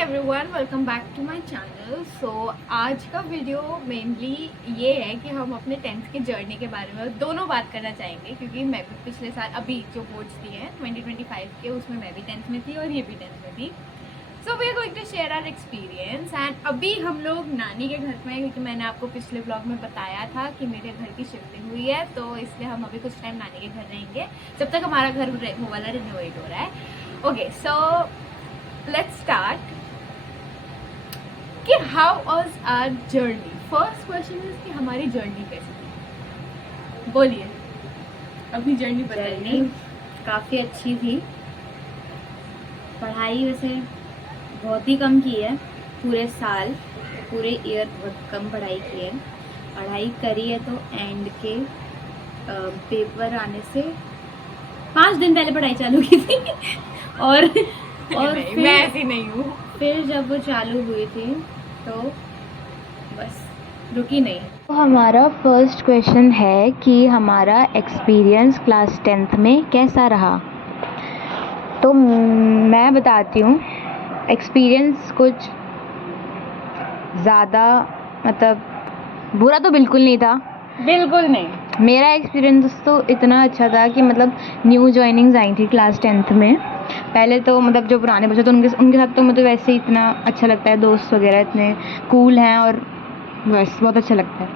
Everyone, welcome back to my channel. So आज का video mainly ये है कि हम अपने 10th की जर्नी के बारे में दोनों बात करना चाहेंगे, क्योंकि मैं भी पिछले साल अभी जो बोर्ड्स दिए हैं 2025 के, उसमें मैं भी 10th में थी और ये भी 10th में थी। So we are going to share our experience. And अभी हम लोग नानी के घर में हैं, क्योंकि मैंने आपको पिछले ब्लॉग में बताया था कि मेरे घर की शिफ्टिंग हुई है, तो इसलिए हम अभी कुछ टाइम नानी के घर रहेंगे जब तक हमारा घर वो वाला रिनोवेट हो रहा है। ओके, सो लेट्स स्टार्ट कि how was our journey. First question is कि हमारी जर्नी कैसी थी, बोलिए अपनी जर्नी बताइए। काफ़ी अच्छी थी। पढ़ाई वैसे बहुत ही कम की है, पूरे साल पूरे ईयर बहुत कम पढ़ाई की है। पढ़ाई करी है तो एंड के पेपर आने से 5 दिन पहले पढ़ाई चालू की थी और नहीं, मैं ऐसी नहीं हूँ। फिर जब वो चालू हुई थी तो बस रुकी नहीं। तो हमारा फर्स्ट क्वेश्चन है कि हमारा एक्सपीरियंस क्लास 10th में कैसा रहा। तो मैं बताती हूँ, एक्सपीरियंस कुछ ज़्यादा मतलब बुरा तो बिल्कुल नहीं था, बिल्कुल नहीं। मेरा एक्सपीरियंस तो इतना अच्छा था कि मतलब न्यू जॉइनिंग्स आई थी क्लास 10th में। पहले तो मतलब जो पुराने बच्चे थे उनके साथ तो मतलब वैसे ही इतना अच्छा लगता है, दोस्त वगैरह इतने कूल हैं और बस बहुत अच्छा लगता है।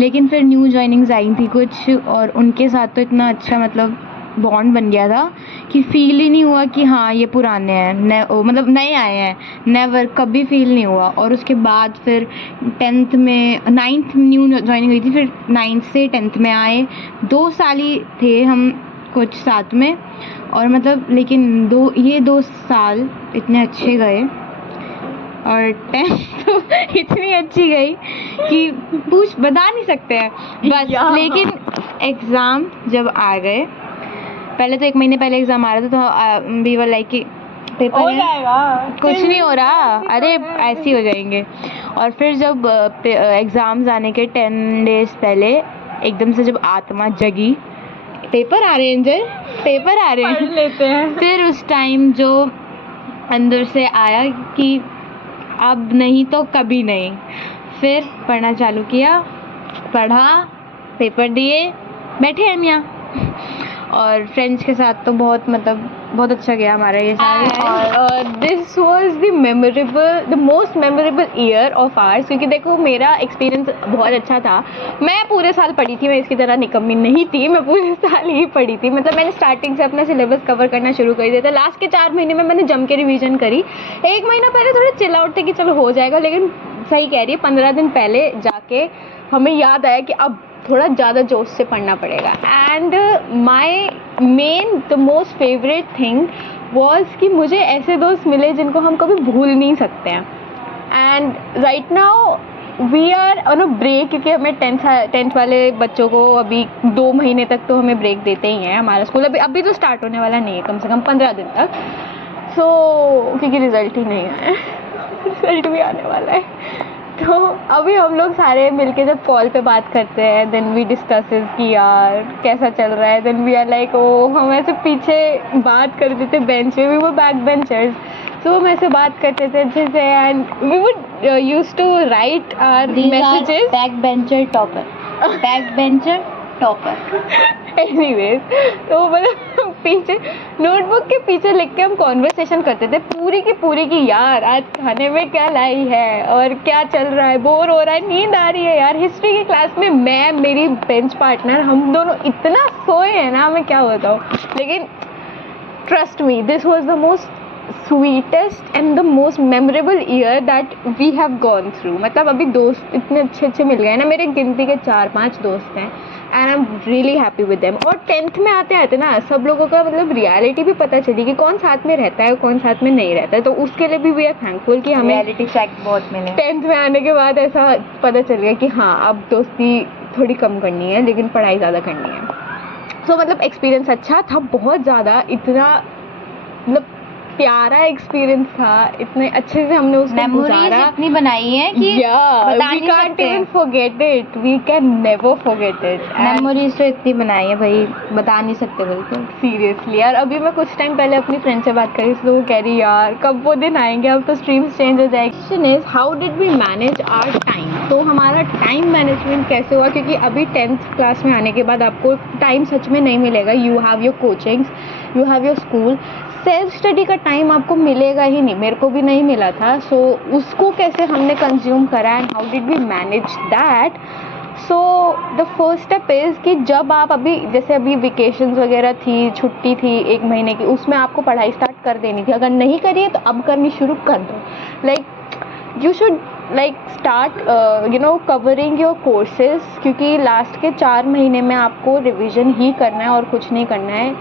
लेकिन फिर न्यू जॉइनिंग्स आई थी कुछ और उनके साथ तो इतना अच्छा मतलब बॉन्ड बन गया था कि फील ही नहीं हुआ कि हाँ ये पुराने हैं, मतलब नए आए हैं, नेवर कभी फील नहीं हुआ। और उसके बाद फिर 10th में 9th न्यू जॉइनिंग हुई थी, फिर 9th से 10th में आए, 2 साल ही थे हम कुछ साथ में। और मतलब लेकिन 2 साल इतने अच्छे गए और 10th तो इतनी अच्छी गई कि बता नहीं सकते हैं बस। लेकिन एग्ज़ाम जब आ गए, पहले तो 1 महीने पहले एग्ज़ाम आ रहा था तो वी वर लाइक कि पेपर हो है, जाएगा, कुछ नहीं हो रहा, अरे ऐसे ही हो जाएंगे। और फिर जब एग्ज़ाम्स आने के 10 डेज़ पहले एकदम से जब आत्मा जगी, पेपर आ रहे हैं एंजल, पेपर आ रहे हैं, लेते हैं। फिर उस टाइम जो अंदर से आया कि अब नहीं तो कभी नहीं। फिर पढ़ना चालू किया, पढ़ा, पेपर दिए, बैठे हम यहाँ। और फ्रेंड्स के साथ तो बहुत मतलब बहुत अच्छा गया हमारा ये साल। और this was the most memorable year of hours, क्योंकि देखो मेरा एक्सपीरियंस बहुत अच्छा था। मैं पूरे साल पढ़ी थी, मैं इसकी तरह निकम्मी नहीं थी, मैं पूरे साल ही पढ़ी थी। मतलब मैंने स्टार्टिंग से अपना सिलेबस कवर करना शुरू कर दिया था। लास्ट के 4 महीने में मैंने जम के रिवीजन करी। 1 महीना पहले थोड़ा चिल आउट थे कि चलो हो जाएगा, लेकिन सही कह रही है 15 दिन पहले जाके हमें याद आया कि अब थोड़ा ज़्यादा जोश से पढ़ना पड़ेगा। And my the most favourite thing was कि मुझे ऐसे दोस्त मिले जिनको हम कभी भूल नहीं सकते हैं। And right now we are on a break, क्योंकि हमें 10th वाले बच्चों को अभी 2 महीने तक तो हमें ब्रेक देते ही हैं। हमारा स्कूल अभी तो स्टार्ट होने वाला नहीं है, कम से कम 15 दिन तक। क्योंकि रिज़ल्ट ही नहीं आया रिज़ल्ट भी आने वाला है। तो अभी हम लोग सारे मिलके जब कॉल पे बात करते हैं, देन वी डिस्कसेस कि यार कैसा चल रहा है। देन वी आर लाइक हम ऐसे पीछे बात करते थे बेंच पे, वी वर बैक बेंचर्स, तो हम ऐसे बात करते थे अच्छे से। And we would used to write our messages. Back bencher topper, back bencher topper. Anyways, तो मतलब पीछे नोटबुक के पीछे लिख के हम कॉन्वर्सेशन करते थे पूरी की यार आज खाने में क्या लाई है और क्या चल रहा है, बोर हो रहा है, नींद आ रही है यार। हिस्ट्री की क्लास में मैं, मेरी बेंच पार्टनर, हम दोनों इतना सोए हैं ना, मैं क्या बताऊँ। लेकिन trust me, this was the most sweetest and the most memorable year that we have gone through. मतलब अभी दोस्त इतने अच्छे मिल गए ना, मेरे गिनती के 4-5 दोस्त हैं and I am really happy with them. और 10th में आते आते ना सब लोगों का मतलब रियलिटी भी पता चली कि कौन साथ में रहता है, कौन साथ में नहीं रहता है। तो उसके लिए भी वी आर थैंकफुल कि हमें रियलिटी फैक्ट बहुत मिले 10th में आने के बाद ऐसा पता चल गया कि हाँ अब दोस्ती थोड़ी कम करनी है, लेकिन पढ़ाई ज़्यादा करनी है। मतलब एक्सपीरियंस अच्छा था बहुत ज़्यादा, इतना मतलब प्यारा एक्सपीरियंस था, इतने अच्छे से हमने उसको मेमोरीज गुजारा। इतनी बनाई है कि बता we नहीं can't सकते। even forget it, we can never forget it. Memories तो इतनी बनाई है भाई, बता नहीं सकते बिल्कुल। सीरियसली यार, अभी मैं कुछ टाइम पहले अपनी फ्रेंड से बात करी तो वो कह रही यार कब वो दिन आएंगे, अब तो स्ट्रीम्स चेंज हो जाएगी। Question is how did we manage our time. तो हमारा टाइम मैनेजमेंट कैसे हुआ, क्योंकि अभी 10th क्लास में आने के बाद आपको टाइम सच में नहीं मिलेगा। You have your coachings, you have your school, self study का टाइम आपको मिलेगा ही नहीं, मेरे को भी नहीं मिला था। सो उसको कैसे हमने कंज्यूम करा and how did we manage that. So the first step is कि जब आप अभी जैसे अभी वेकेशंस वगैरह थी, छुट्टी थी 1 महीने की, उसमें आपको पढ़ाई स्टार्ट कर देनी थी। अगर नहीं करी है तो अब करनी शुरू कर दो। Like you should like start covering your courses, क्योंकि लास्ट के 4 महीने में आपको रिविजन ही करना है और कुछ नहीं करना है।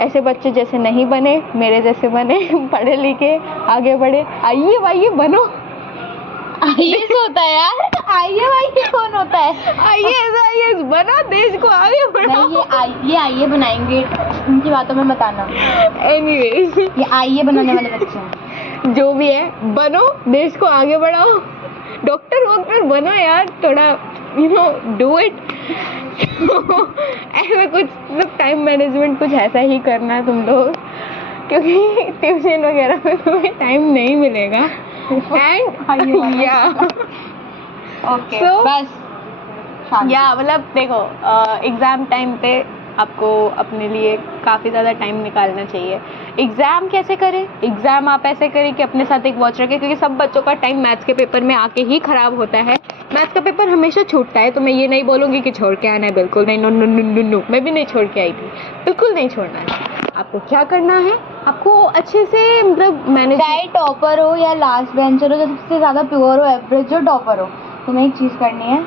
ऐसे बच्चे जैसे नहीं बने, मेरे जैसे बने, पढ़े लिखे आगे बढ़े, आइए वाइए बनो। आईएएस होता है यार, आईए कौन होता है? आईएएस बनो, देश को आगे बढ़ाओ। नहीं, ये आईए बनाएंगे, इनकी बातों में मत आना। एनीवेज, ये आईए बनाने वाले बच्चे हैं। जो भी है बनो, देश को आगे बढ़ाओ, डॉक्टर वॉक्टर बनो यार, थोड़ा डू इट। ऐसा कुछ टाइम मैनेजमेंट कुछ ऐसा ही करना है तुम लोग, क्योंकि ट्यूशन वगैरह में तुम्हें टाइम नहीं मिलेगा। एंड या ओके So, बस या मतलब देखो, एग्ज़ाम टाइम पे आपको अपने लिए काफ़ी ज़्यादा टाइम निकालना चाहिए। एग्ज़ाम कैसे करें? एग्ज़ाम आप ऐसे करें कि अपने साथ एक वॉच रखें, क्योंकि सब बच्चों का टाइम मैथ्स के पेपर में आके ही ख़राब होता है। मैथ्स का पेपर हमेशा छूटता है, तो मैं ये नहीं बोलूँगी कि छोड़ के आना है, बिल्कुल नहीं। No no no no no, मैं भी नहीं छोड़ के आई थी, बिल्कुल नहीं छोड़ना है। आपको क्या करना है, आपको अच्छे से मतलब मैनेज, चाहे टॉपर हो या लास्ट बेंचर हो, जो सबसे ज़्यादा प्योर हो, एवरेज हो, टॉपर हो, तुम्हें एक चीज़ करनी है,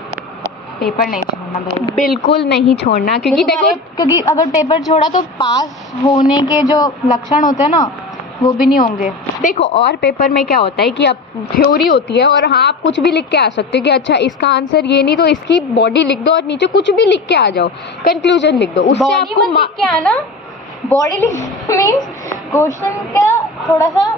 पेपर नहीं छोड़ना भाई, बिल्कुल नहीं छोड़ना। क्योंकि देखो, क्योंकि अगर पेपर छोड़ा तो पास होने के जो लक्षण होते हैं ना, वो भी नहीं होंगे। देखो, और पेपर में क्या होता है कि आप थ्योरी होती है और हाँ आप कुछ भी लिख के आ सकते हो कि अच्छा इसका आंसर ये नहीं तो इसकी बॉडी लिख दो, और नीचे कुछ भी लिख के आ जाओ, कंक्लूजन लिख दो। उससे आपको क्या आना, बॉडी लिख मीन्स क्वेश्चन का थोड़ा सा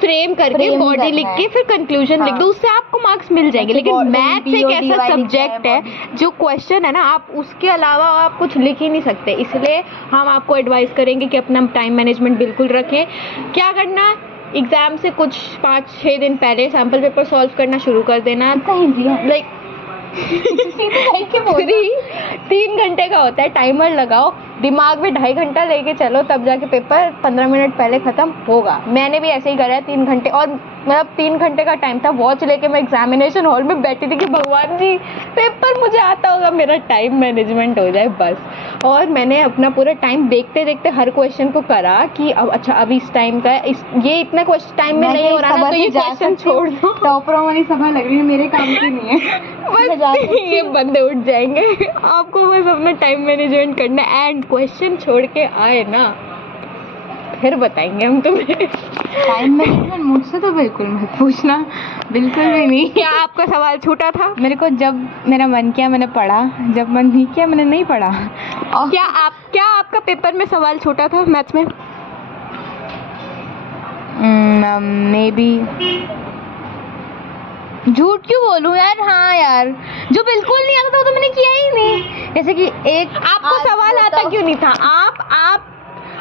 फ्रेम करके बॉडी लिख के फिर कंक्लूजन लिख दो, उससे आपको मार्क्स मिल जाएंगे। लेकिन मैथ्स एक ऐसा सब्जेक्ट है जो क्वेश्चन है ना, आप उसके अलावा आप कुछ लिख ही नहीं सकते। इसलिए हम आपको एडवाइस करेंगे कि अपना टाइम मैनेजमेंट बिल्कुल रखें। क्या करना, एग्जाम से कुछ 5-6 दिन पहले सैम्पल पेपर सॉल्व करना शुरू कर देना। लाइक 3 घंटे का होता है, टाइमर लगाओ, दिमाग में 2.5 घंटा लेके चलो, तब जाके पेपर 15 मिनट पहले ख़त्म होगा। मैंने भी ऐसे ही करा है 3 घंटे, और मतलब 3 घंटे का टाइम था, वॉच लेके मैं एग्जामिनेशन हॉल में बैठी थी कि भगवान जी पेपर मुझे आता होगा, मेरा टाइम मैनेजमेंट हो जाए बस। और मैंने अपना पूरा टाइम देखते देखते हर क्वेश्चन को करा कि अब अच्छा अब इस टाइम का ये इतना क्वेश्चन टाइम में नहीं हो रहा ना, तो ये क्वेश्चन छोड़ दो। टॉपरों वाली सभा लग रही है, मेरे काम की नहीं है। बस ये बंदे उठ जाएंगे। आपको बस अपना टाइम मैनेजमेंट करना है, एंड क्वेश्चन छोड़ के आए ना फिर बताएंगे हम तुम्हें। टाइम मैनेजमेंट मुझसे तो बिल्कुल मत पूछना, बिल्कुल भी नहीं। क्या आपका सवाल छूटा था? मेरे को जब मेरा मन किया मैंने पढ़ा, जब मन नहीं किया मैंने नहीं पढ़ा। और क्या आपका पेपर में सवाल छूटा था मैथ्स में? मे बी, झूठ क्यों बोलूं यार, हाँ यार, जो बिल्कुल नहीं आता था वो तो मैंने किया ही नहीं। जैसे कि एक आपको सवाल आता क्यों नहीं था?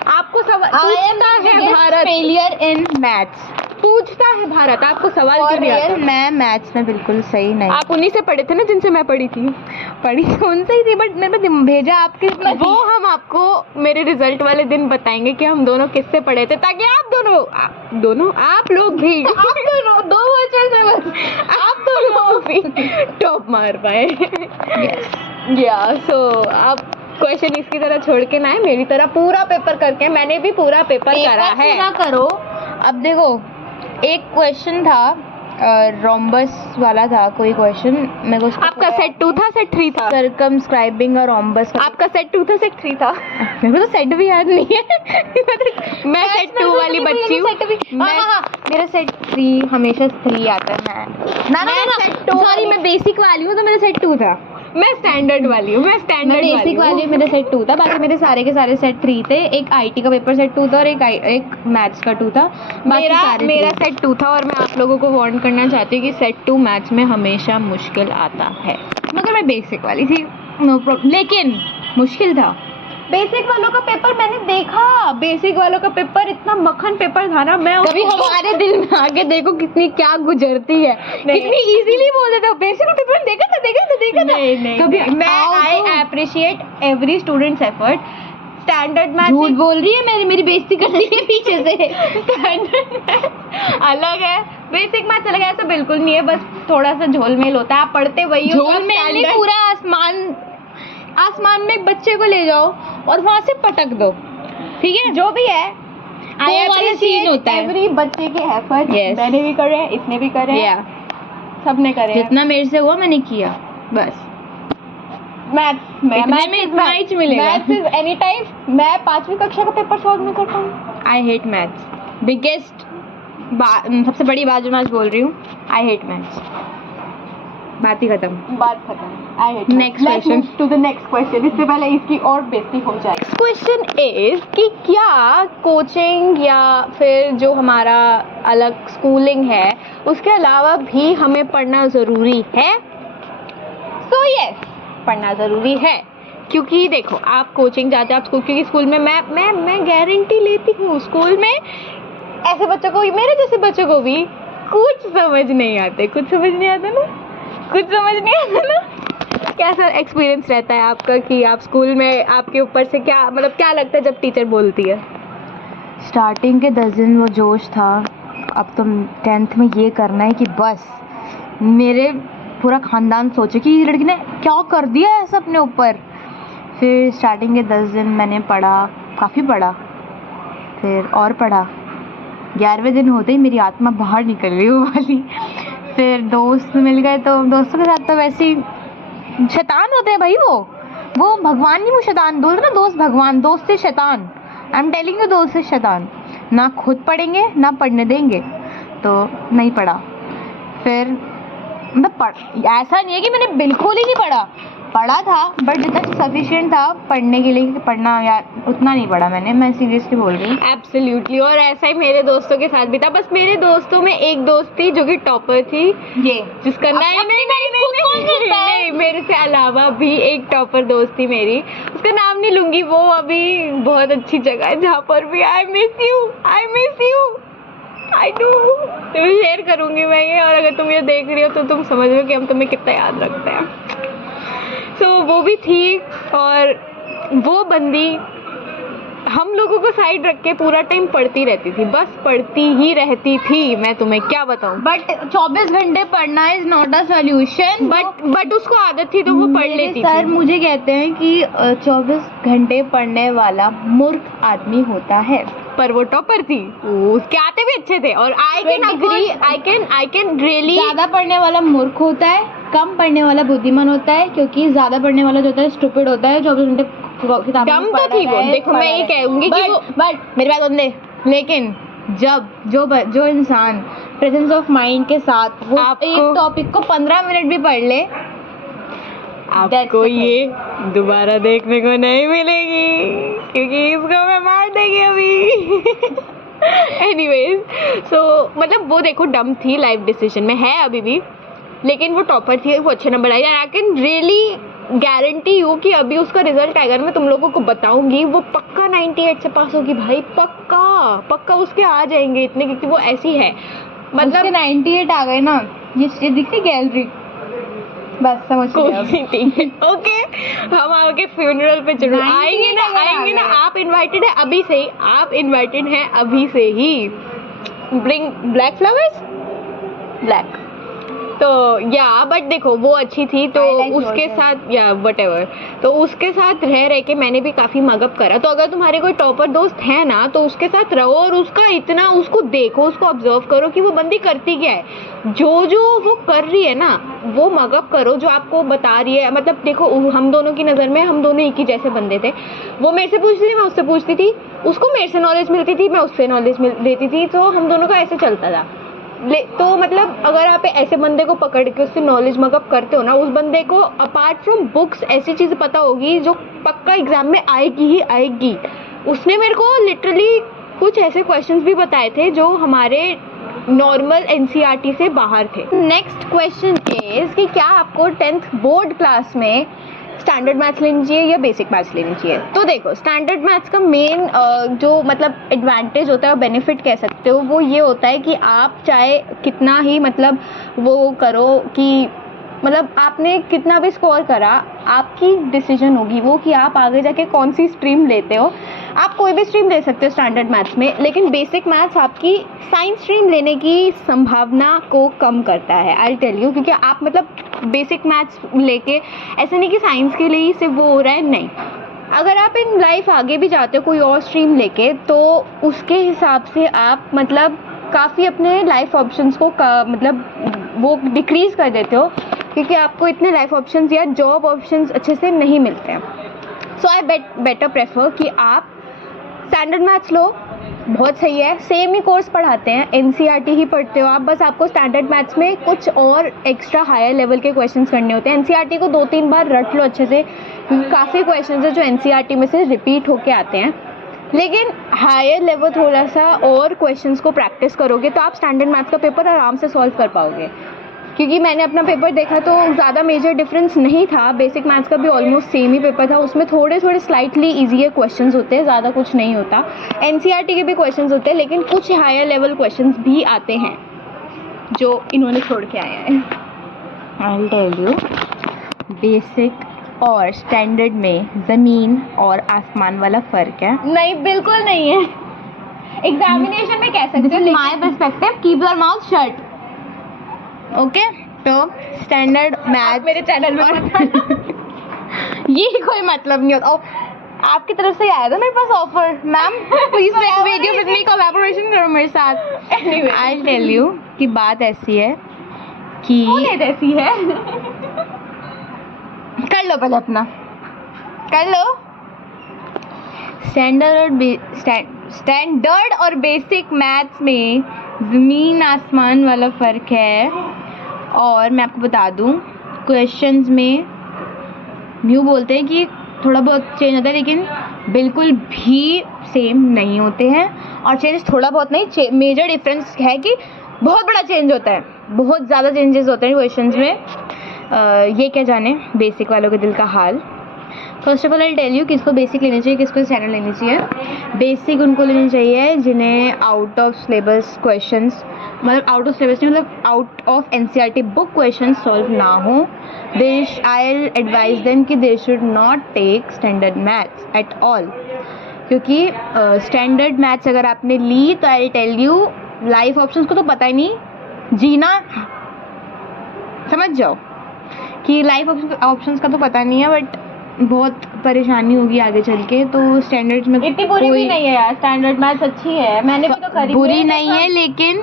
आपको सवाल पूछता है भारत, फेलियर इन मैथ्स पूछता है भारत, आपको सवाल क्यों नहीं आता? मैं मैथ्स में बिल्कुल सही नहीं। आप उन्हीं से पढ़े थे ना जिनसे मैं पढ़ी थी? पढ़ी तो उनसे ही थी, बट मेरे को भेजा आपके, वो हम आपको मेरे रिजल्ट वाले दिन बताएंगे कि हम दोनों किससे पढ़े थे, ताकि आप लोग भी आप दोनों 2 बच्चे थे बस, आप दोनों भी टॉप मार पाए। या सो आप क्वेश्चन इसकी तरह छोड़ के ना है, मेरी तरह पूरा पेपर करके, मैंने भी पूरा पेपर करा है। पूरा करो। अब देखो, एक क्वेश्चन था रोम्बस वाला था कोई क्वेश्चन, मेरे को आपका सेट 2 था सेट 3 था? सर्कमस्क्राइबिंग और रोम्बस। आपका सेट 2 था सेट 3 था? मेरे को तो सेट भी याद नहीं है। मैं सेट 2 वाली बच्ची हूँ। मेरा सेट 3 हमेशा 3 आता है। मैं सॉरी, मैं बेसिक वाली हूँ, तो मेरा सेट 2 था। मैं स्टैंडर्ड वाली हूँ, मैं मैं स्टैंडर्ड बेसिक वाली, मेरा सेट 2 था, बाकी मेरे सारे के सारे सेट 3 थे। एक आईटी का पेपर सेट 2 था और एक मैथ्स का 2 था। बाकी सारे मेरा 3। सेट 2 था और मैं आप लोगों को वार्न करना चाहती हूँ कि सेट 2 मैथ्स में हमेशा मुश्किल आता है। मगर मैं बेसिक वाली थी, नो प्रॉब्लम, लेकिन मुश्किल था। बेसिक वालों का पेपर मैंने देखा, बेसिक वालों का पेपर इतना मक्खन पेपर था ना, मैं कभी हमारे दिल में आके देखो कितनी क्या गुजरती है, कितनी इजीली बोल देते हो। बेसिक का पेपर देखा था। नहीं कभी मैं I appreciate every students effort. Standard maths झूठ बोल रही है, मेरी बेइज्जती कर रही है पीछे से। स्टैंडर्ड मैथ्स अलग है, बेसिक मैथ्स अलग है, ऐसा बिल्कुल नहीं है, बस थोड़ा सा झोलमेल होता है, आप पढ़ते वही हो। झोलमेल नहीं, पूरा आसमान में एक बच्चे को ले जाओ और वहां से पटक दो, ठीक है, जो भी है वो वाला सीन होता है। एवरी बच्चे के एफर्ट, Yes. मैंने भी करे, इसने भी करे, सबने करे। जितना मेरे से हुआ मैंने किया, बस। मैथ्स इतने में इतना ही मिलेगा। Maths is any time. मैं 5वीं कक्षा का पेपर सॉल्व नहीं करता हूँ। आई हेट मैथ्स, बिगेस्ट सबसे बड़ी बात जो मैं आज बोल रही हूँ, आई हेट मैथ्स। बात ही खत्म। बात खत्म। I hate. Next question. To the next question, इससे पहले इसकी और बेइज्जती हो जाए। क्वेश्चन इज कि क्या कोचिंग या फिर जो हमारा अलग स्कूलिंग है उसके अलावा भी हमें पढ़ना ज़रूरी है? सो यस, पढ़ना ज़रूरी है, क्योंकि देखो आप कोचिंग जाते हो, आप स्कूल, क्योंकि स्कूल में मैं गारंटी लेती हूँ, स्कूल में ऐसे बच्चों को, मेरे जैसे बच्चों को भी कुछ समझ नहीं आता ना। कैसा एक्सपीरियंस रहता है आपका कि आप स्कूल में, आपके ऊपर से क्या मतलब क्या लगता है जब टीचर बोलती है? स्टार्टिंग के 10 दिन वो जोश था, अब तो 10th में ये करना है कि बस मेरे पूरा खानदान सोचे कि ये लड़की ने क्या कर दिया है ऐसा अपने ऊपर। फिर स्टार्टिंग के 10 दिन मैंने पढ़ा, काफ़ी पढ़ा, फिर और पढ़ा। 11वें दिन होते ही मेरी आत्मा बाहर निकल गई वो वाली। फिर दोस्त मिल गए, तो दोस्तों के साथ तो वैसे ही शैतान होते हैं भाई, वो भगवान नहीं, वो शैतान बोलते ना, दोस्त भगवान, दोस्त से शैतान। आई एम टेलिंग यू, दोस्त से शैतान। ना खुद पढ़ेंगे ना पढ़ने देंगे, तो नहीं पढ़ा। फिर मतलब ऐसा नहीं है कि मैंने बिल्कुल ही नहीं पढ़ा था, बट जितना सफिशिएंट था पढ़ने के लिए, पढ़ना यार उतना नहीं पढ़ा मैंने, मैं सीरियसली बोल रही हूँ। एब्सोल्युटली, और ऐसा ही मेरे दोस्तों के साथ भी था। बस मेरे दोस्तों में एक दोस्त थी जो कि टॉपर थी, ये जिसका नहीं, मेरे से अलावा भी एक टॉपर दोस्त थी मेरी, उसका नाम नहीं लूंगी, वो अभी बहुत अच्छी जगह है जहाँ पर भी। I miss you, I do. तुम्हें शेयर करूंगी मैं ये, और अगर तुम ये देख रही हो तो तुम समझ लो कि हम तुम्हें कितना याद रखते हैं। तो वो भी थी, और वो बंदी हम लोगों को साइड रख के पूरा टाइम पढ़ती रहती थी, बस पढ़ती ही रहती थी, मैं तुम्हें क्या बताऊं। बट 24 घंटे पढ़ना is not a solution. But उसको आदत थी तो वो पढ़ लेती सर थी। मुझे कहते हैं कि 24 घंटे पढ़ने वाला मूर्ख आदमी होता है। पर वो टॉपर थी, उसके आते भी अच्छे थे, और I can agree, I can really. ज्यादा पढ़ने वाला मूर्ख होता है, कम पढ़ने वाला बुद्धिमान होता है, क्योंकि ज्यादा पढ़ने वाला जो होता है स्टूपिड होता है, 24 घंटे दम तो थी वो। देखो मैं ये कहूंगी कि वो, बट मेरी बात सुन ले, लेकिन जब जो इंसान प्रेजेंस ऑफ माइंड के साथ वो एक टॉपिक को 15 मिनट भी पढ़ ले, आपको ये दोबारा देखने को नहीं मिलेगी, क्योंकि इसको मैं मार देगी अभी। एनीवेज, सो मतलब वो देखो डम थी, लाइफ डिसीजन में है अभी भी, लेकिन वो टॉपर थी, वो अच्छे number I. I can really guarantee you कि अभी उसका रिजल्ट आएगा, मैं तुम लोगों को बताऊंगी, वो पक्का 98 से पास होगी भाई, पक्का उसके आ जाएंगे इतने, क्योंकि वो ऐसी है। मतलब 98 आ गए ना, ये दिखती गैलरी, बस समझ गए। ओके, हम आपके फ्यूनरल पे जरूर आएंगे ना, आप इनवाइटेड है अभी से ही, आप इनवाइटेड हैं अभी से ही। Bring black flowers, black. तो या बट देखो वो अच्छी थी, तो उसके साथ या व्हाटएवर, तो उसके साथ रह के मैंने भी काफ़ी मगअप करा। तो अगर तुम्हारे कोई टॉपर दोस्त है ना, तो उसके साथ रहो और उसको देखो, उसको ऑब्जर्व करो कि वो बंदी करती क्या है, जो वो कर रही है ना, वो मगअप करो जो आपको बता रही है। मतलब देखो हम दोनों की नज़र में हम दोनों एक ही जैसे बंदे थे, वो मेरे से पूछती थी, मैं उससे पूछती थी, उसको मेरे से नॉलेज मिलती थी, मैं उससे नॉलेज देती थी, तो हम दोनों का ऐसे चलता था। तो मतलब अगर आप ऐसे बंदे को पकड़ के उससे नॉलेज मगअप करते हो ना, उस बंदे को अपार्ट फ्रॉम बुक्स ऐसी चीज़ पता होगी जो पक्का एग्जाम में आएगी ही आएगी। उसने मेरे को लिटरली कुछ ऐसे क्वेश्चंस भी बताए थे जो हमारे नॉर्मल एनसीईआरटी से बाहर थे। नेक्स्ट क्वेश्चन इज कि क्या आपको 10th बोर्ड क्लास में स्टैंडर्ड मैथ्स लेनी चाहिए या बेसिक मैथ्स लेनी चाहिए? तो देखो, स्टैंडर्ड मैथ्स का मेन जो मतलब एडवांटेज होता है, बेनिफिट कह सकते हो, वो ये होता है कि आप चाहे कितना ही मतलब वो करो कि मतलब आपने कितना भी स्कोर करा, आपकी डिसीजन होगी वो कि आप आगे जाके कौन सी स्ट्रीम लेते हो। आप कोई भी स्ट्रीम ले सकते हो स्टैंडर्ड मैथ्स में, लेकिन बेसिक मैथ्स आपकी साइंस स्ट्रीम लेने की संभावना को कम करता है। आई टेल यू, क्योंकि आप मतलब बेसिक मैथ्स लेके ऐसा नहीं कि साइंस के लिए ही सिर्फ वो हो रहा है, नहीं। अगर आप इन लाइफ आगे भी जाते हो कोई और स्ट्रीम लेके, तो उसके हिसाब से आप मतलब काफ़ी अपने लाइफ ऑप्शंस को मतलब वो डिक्रीज़ कर देते हो, क्योंकि आपको इतने लाइफ ऑप्शंस या जॉब ऑप्शंस अच्छे से नहीं मिलते हैं। सो आई बेटर प्रेफर कि आप स्टैंडर्ड मैथ्स लो, बहुत सही है। सेम ही कोर्स पढ़ाते हैं, एनसीईआरटी ही पढ़ते हो आप, बस आपको स्टैंडर्ड मैथ्स में कुछ और एक्स्ट्रा हायर लेवल के क्वेश्चंस करने होते हैं। एनसीईआरटी को 2-3 बार रट लो अच्छे से, क्योंकि काफ़ी क्वेश्चंस है जो एनसीईआरटी में से रिपीट होके आते हैं। लेकिन हायर लेवल थोड़ा सा और क्वेश्चंस को प्रैक्टिस करोगे तो आप स्टैंडर्ड मैथ्स का पेपर आराम से सॉल्व कर पाओगे। क्योंकि मैंने अपना पेपर देखा तो ज़्यादा मेजर डिफरेंस नहीं था, बेसिक मैथ्स का भी ऑलमोस्ट सेम ही पेपर था। उसमें थोड़े थोड़े स्लाइटली ईजियर क्वेश्चंस होते हैं, ज़्यादा कुछ नहीं होता। एनसीईआरटी के भी क्वेश्चंस होते हैं, लेकिन कुछ हायर लेवल क्वेश्चंस भी आते हैं जो इन्होंने छोड़ के आए हैं। आई टेल यू, बेसिक और स्टैंडर्ड में ज़मीन और आसमान वाला फ़र्क है। नहीं, बिल्कुल नहीं है। एग्जामिनेशन में कह सकते हो, my perspective, keep your mouth shut. Okay, तो स्टैंडर्ड मैथ मेरे चैनल में ये कोई मतलब नहीं होता। आपकी तरफ से आया था मेरे पास offer, ma'am please make video with me, collaboration करो मेरे साथ। आई टेल यू कि बात ऐसी है कि ऐसी है। कर लो पहले अपना, कर लो। स्टैंडर्ड और बेसिक मैथ्स में ज़मीन आसमान वाला फ़र्क है। और मैं आपको बता दूं, क्वेश्चंस में यूँ बोलते हैं कि थोड़ा बहुत चेंज होता है, लेकिन बिल्कुल भी सेम नहीं होते हैं। और चेंज थोड़ा बहुत नहीं, मेजर डिफरेंस है कि बहुत बड़ा चेंज होता है, बहुत ज़्यादा चेंजेस होते हैं क्वेश्चंस में। ये क्या जाने बेसिक वालों के दिल का हाल। First of all I tell you किसको बेसिक लेनी चाहिए, किसको स्टैंडर्ड लेनी चाहिए। बेसिक उनको लेनी चाहिए जिन्हें आउट ऑफ सिलेबस क्वेश्चंस, मतलब आउट ऑफ सिलेबस नहीं, मतलब out of NCERT book questions solve ना हो। आई विल एडवाइज देम कि they should not take standard maths at all, क्योंकि स्टैंडर्ड मैथ्स अगर आपने ली तो I tell you life options को तो पता ही नहीं, जीना समझ जाओ कि लाइफ ऑप्शंस का तो पता नहीं है, बट बहुत परेशानी होगी आगे चल के। तो स्टैंडर्ड में इतनी बुरी भी नहीं है यार, स्टैंडर्ड मैथ्स अच्छी है, मैंने भी तो करी। बुरी नहीं है लेकिन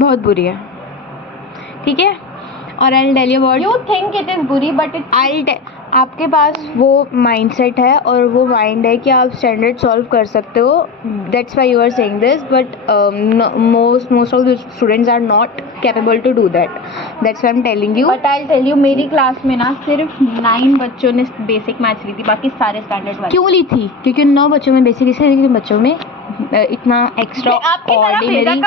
बहुत बुरी है, ठीक है। और I will tell you what you think it is बुरी, बट इट आपके पास वो माइंडसेट है और वो माइंड है कि आप स्टैंडर्ड सॉल्व कर सकते हो, that's why you are saying this, but most of the students are not capable to do that, that's why I am telling you. But I tell you, मेरी क्लास में ना सिर्फ 9 बच्चों ने बेसिक मैथ्स ली थी, बाकी सारे स्टैंडर्ड वाले। क्यों ली थी? क्योंकि 9 बच्चों में बेसिक इसलिए, क्योंकि बच्चों में इतना एक्स्ट्रा ऑर्डिनरी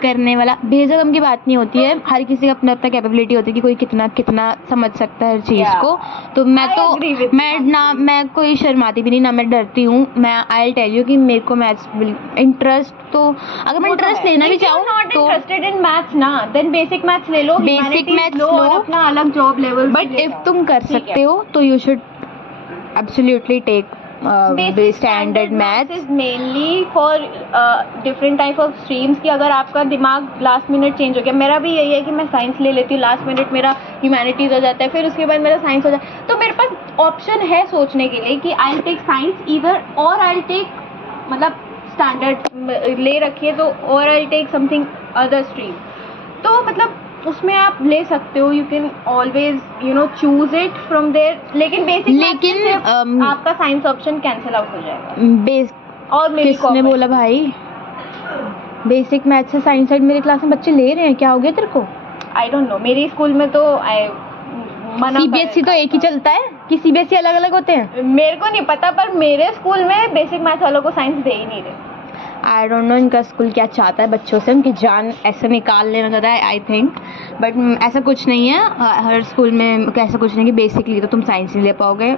करने वाला, भेजा कम की बात नहीं होती है। हर किसी का अपना अपना कैपेबिलिटी होती है कि कोई कितना कितना समझ सकता है हर चीज़ को। तो मैं कोई शर्माती भी नहीं, ना मैं डरती हूँ। मैं आई टेल यू कि मेरे को मैथ्स इंटरेस्ट, तो अगर मैं इंटरेस्ट लेना भी चाहूँ तो इंटरेस्टेड इन मैथ्स ना, देन बेसिक मैथ्स ले लो, बेसिक मैथ्स लो, अपना अलग जॉब लेवल। बट इफ तुम कर सकते हो तो you should absolutely take standard maths is mainly for different type of streams की अगर आपका दिमाग लास्ट मिनट चेंज हो गया। मेरा भी यही है कि मैं साइंस ले लेती हूँ, लास्ट मिनट मेरा ह्यूमैनिटीज हो जाता है, फिर उसके बाद मेरा साइंस हो जाता है। तो मेरे पास ऑप्शन है सोचने के लिए कि I will take science either, और आई विल टेक मतलब स्टैंडर्ड ले रखिए तो, और I will take something other stream. तो मतलब उसमें आप ले सकते हो, you can always choose it from there. लेकिन आपका साइंस ऑप्शन कैंसिल आउट हो जाएगा। और मेरी किसने बोला भाई? बेसिक मैथ्स से साइंस साइड मेरी क्लास में बच्चे ले रहे हैं, क्या हो गया तेरे को? आई डोंट नो, मेरी स्कूल में तो मना सीबीएसई तो एक ही चलता है कि सीबीएसई अलग अलग होते हैं? मेरे को नहीं पता, पर मेरे स्कूल में बेसिक मैथ्स वालों को साइंस दे ही नहीं रहे। आई डोंट नो इनका स्कूल क्या चाहता है बच्चों से, उनकी जान ऐसे निकाल लेना चाहता है आई थिंक, बट ऐसा कुछ नहीं है। हर स्कूल में ऐसा कुछ नहीं कि बेसिकली तो तुम साइंस नहीं ले पाओगे,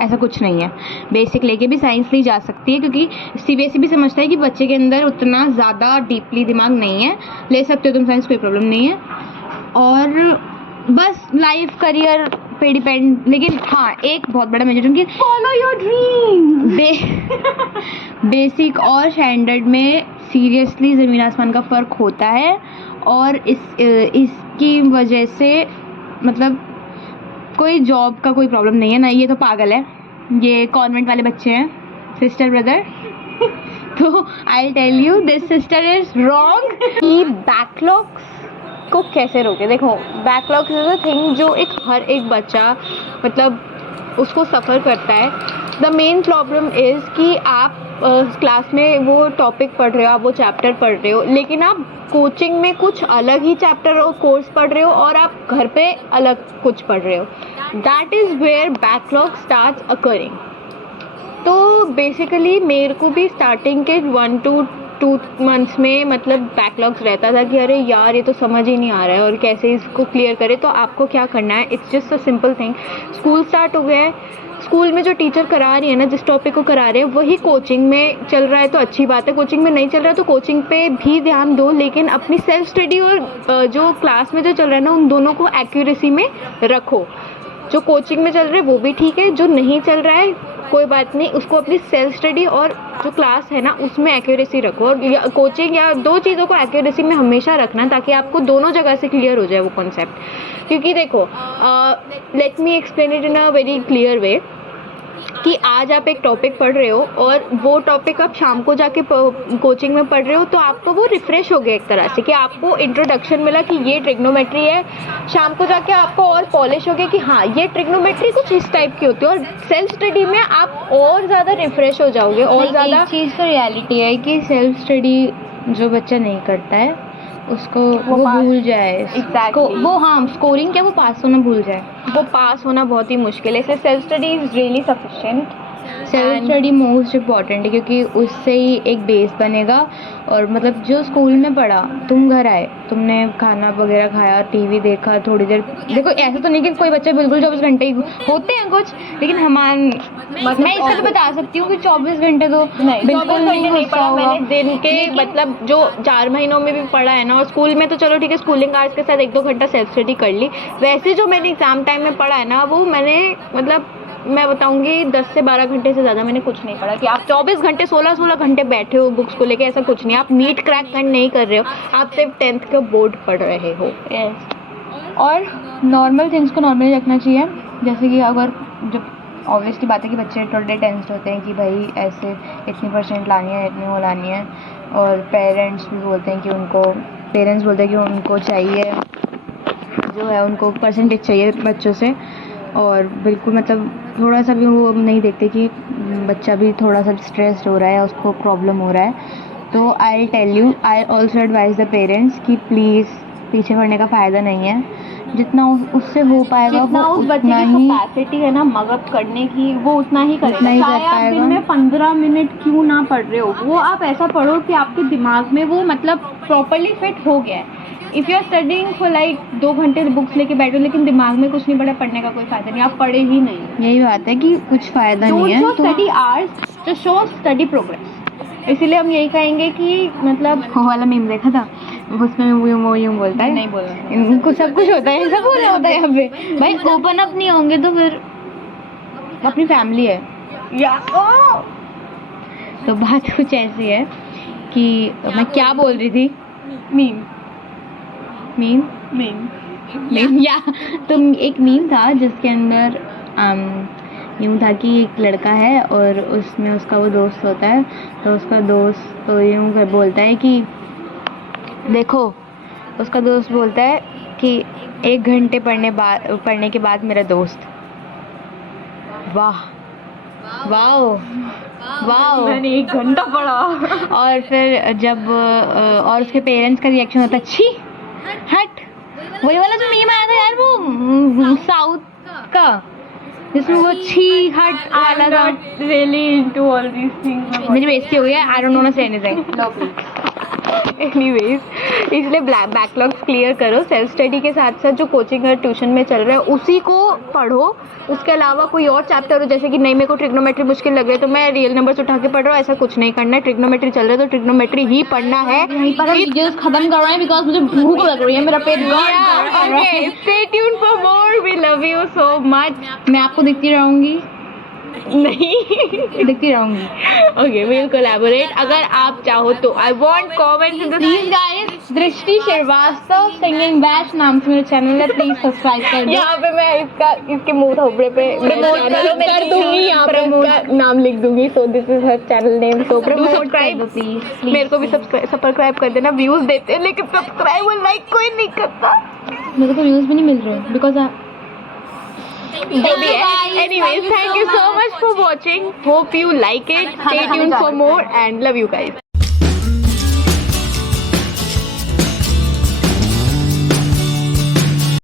ऐसा कुछ नहीं है। बेसिक लेके भी साइंस ली जा सकती है, क्योंकि सीबीएसई भी समझता है कि बच्चे के अंदर उतना ज़्यादा डीपली दिमाग नहीं है, ले सकते हो तुम साइंस, कोई प्रॉब्लम नहीं है। और बस लाइफ करियर पे डिपेंड, लेकिन हाँ एक बहुत बड़ा मेजर कि फॉलो योर ड्रीम। बेसिक और स्टैंडर्ड में सीरियसली ज़मीन आसमान का फ़र्क होता है, और इसकी वजह से मतलब कोई जॉब का कोई प्रॉब्लम नहीं है ना। ये तो पागल है, ये कॉन्वेंट वाले बच्चे हैं सिस्टर ब्रदर। तो I tell you this sister is wrong. कि बैकलॉग्स को कैसे रोके? देखो, बैकलॉग्स इज अ थिंग जो हर एक बच्चा मतलब उसको सफ़र करता है। द मेन प्रॉब्लम इज़ कि आप क्लास में वो टॉपिक पढ़ रहे हो, आप वो चैप्टर पढ़ रहे हो, लेकिन आप कोचिंग में कुछ अलग ही चैप्टर और कोर्स पढ़ रहे हो, और आप घर पे अलग कुछ पढ़ रहे हो। That is where backlog starts occurring. तो बेसिकली मेरे को भी स्टार्टिंग के 1 to 2 मंथ्स में मतलब बैकलॉग्स रहता था कि अरे यार ये तो समझ ही नहीं आ रहा है और कैसे इसको क्लियर करें। तो आपको क्या करना है, it's just a simple thing. School start हो गया है, स्कूल में जो टीचर करा रही है ना, जिस टॉपिक को करा रहे हैं वही कोचिंग में चल रहा है तो अच्छी बात है। कोचिंग में नहीं चल रहा है तो कोचिंग पे भी ध्यान दो, लेकिन अपनी सेल्फ स्टडी और जो क्लास में जो चल रहा है ना, उन दोनों को एक्यूरेसी में रखो। जो कोचिंग में चल रहा है वो भी ठीक है, जो नहीं चल रहा है कोई बात नहीं, उसको अपनी सेल्फ स्टडी और जो क्लास है ना उसमें एक्यूरेसी रखो। और कोचिंग या दो चीज़ों को एक्यूरेसी में हमेशा रखना, ताकि आपको दोनों जगह से क्लियर हो जाए वो कॉन्सेप्ट। क्योंकि देखो, let me explain it in a very clear way कि आज आप एक टॉपिक पढ़ रहे हो और वो टॉपिक आप शाम को जाके कोचिंग में पढ़ रहे हो, तो आपको वो रिफ़्रेश हो गया एक तरह से, कि आपको इंट्रोडक्शन मिला कि ये ट्रिग्नोमेट्री है। शाम को जाके आपको और पॉलिश हो गया कि हाँ ये ट्रिग्नोमेट्री कुछ इस टाइप की होती है, और सेल्फ स्टडी में आप और ज़्यादा रिफ़्रेश हो जाओगे और ज़्यादा। एक चीज़ तो रियलिटी है कि सेल्फ स्टडी जो बच्चा नहीं करता है उसको वो भूल जाए। Exactly. वो हाँ स्कोरिंग क्या, वो पास होना भूल जाए। वो पास होना बहुत ही मुश्किल है, इसलिए self study is really sufficient. Self study most important है, क्योंकि उससे ही एक बेस बनेगा। और मतलब जो स्कूल में पढ़ा, तुम घर आए, तुमने खाना वगैरह खाया, टीवी देखा थोड़ी देर। देखो ऐसा तो नहीं कि कोई बच्चे बिल्कुल 24 घंटे ही होते हैं कुछ, लेकिन मैं इसका तो बता सकती हूँ कि 24 घंटे तो बिल्कुल नहीं पढ़ा मैंने। दिन के मतलब जो 4 महीनों में भी पढ़ा है ना, और स्कूल में तो चलो ठीक है, स्कूलिंग आवर्स के साथ 1-2 घंटा सेल्फ स्टडी कर ली। वैसे जो मैंने एग्ज़ाम टाइम में पढ़ा है ना, वो मैंने मतलब मैं बताऊंगी 10 से 12 घंटे से ज़्यादा मैंने कुछ नहीं पढ़ा। कि आप 24 घंटे 16 घंटे बैठे हो बुक्स को लेके, ऐसा कुछ नहीं। आप नीट क्रैक नहीं कर रहे हो, आप सिर्फ 10th का बोर्ड पढ़ रहे हो। और नॉर्मल थिंग्स को नॉर्मली रखना चाहिए। जैसे कि अगर जब ऑब्वियसली बात है कि बच्चे थोड़े टेंस्ड होते हैं कि भाई ऐसे इतनी % लानी है, इतनी वो लानी है, और पेरेंट्स बोलते हैं कि उनको चाहिए जो है, उनको परसेंटेज चाहिए बच्चों से। और बिल्कुल मतलब थोड़ा सा भी वो नहीं देखते कि बच्चा भी थोड़ा सा स्ट्रेस्ड हो रहा है, उसको प्रॉब्लम हो रहा है। तो I tell you, I also advise the parents कि प्लीज़ पीछे पड़ने का फ़ायदा नहीं है। जितना उससे हो पाएगा, जितना वो उस बच्चे उतना की ही कैपेसिटी है ना मगअप करने की, वो उतना ही करेगा। उतना ही कर चाहे आप दिन पाएगा। में 15 मिनट क्यों ना पढ़ रहे हो, वो आप ऐसा पढ़ो कि आपके दिमाग में वो मतलब प्रॉपरली फिट हो गया है। If you are studying for like 2 घंटे बुक्स लेके बैठो, लेकिन दिमाग में कुछ नहीं पढ़ा, पढ़ने का कोई फ़ायदा नहीं, आप पढ़े ही नहीं। यही बात है कि कुछ फ़ायदा नहीं है। Don't show study hours, just show study progress. इसीलिए हम यही कहेंगे कि मतलब वो वाला मीम देखा था, उसमें वो यूँ बोलता है, नहीं बोलना, इनको सब कुछ होता है, सब बोलना होता है यहाँ पे। भाई ओपन अप नहीं होंगे तो फिर अपनी फैमिली है। तो बात कुछ ऐसी है कि मैं क्या बोल रही थी, मीम या तुम एक मीम था जिसके अंदर यूँ था कि एक लड़का है और उसमें उसका वो दोस्त होता है, तो उसका दोस्त तो यूँ बोलता है कि देखो, उसका दोस्त बोलता है कि 1 घंटे पढ़ने के बाद मेरा दोस्त। वाह वाओ वाओ। मैंने 1 घंटा पढ़ा। और फिर जब और उसके पेरेंट्स का रिएक्शन होता है, छी हट, वही वाला जो मीम आया था यार, वो साउथ का, जिसमें वो छी हट वाला था। really into all these things. मेरी बेइज्जती हो गई है, I don't want to say anything. Anyways, इसलिए बैकलॉग्स क्लियर करो। सेल्फ स्टडी के साथ साथ जो कोचिंग और ट्यूशन में चल रहा है उसी को पढ़ो। उसके अलावा कोई और चैप्टर हो, जैसे कि नहीं मेरे को ट्रिग्नोमेट्री मुश्किल लग रही है तो मैं रियल नंबर्स उठा के पढ़ रहा हूँ, ऐसा कुछ नहीं करना है। ट्रिग्नोमेट्री चल रहा है तो ट्रिग्नोमेट्री ही पढ़ना है। पर हम वीडियोस खत्म कर रहे हैं बिकॉज मुझे भूख लग रही है, मेरा पेट okay, stay tune for more, we love you so much. मैं आपको दिखती रहूंगी, नहीं दिखती रहूंगी। ओके, वी विल कोलैबोरेट अगर आप चाहो तो। I want comments in the please guys, दृष्टि श्रीवास्तव सिंगिंग बैच नाम से मेरा चैनल है, प्लीज सब्सक्राइब कर दो। यहाँ पे मैं इसके मुंह थोपड़े पे Promote कर दूंगी, यहाँ पे इसका नाम लिख दूंगी। So this is her channel name, so subscribe please. मेरे को भी सब्सक्राइब कर देना। व्यूज देते हैं लेकिन सब्सक्राइब और लाइक कोई नहीं करता। मेरे को व्यूज भी नहीं मिल रहे because Anyways, thank you so much for watching. Hope you like it. Stay tuned for more and love you guys.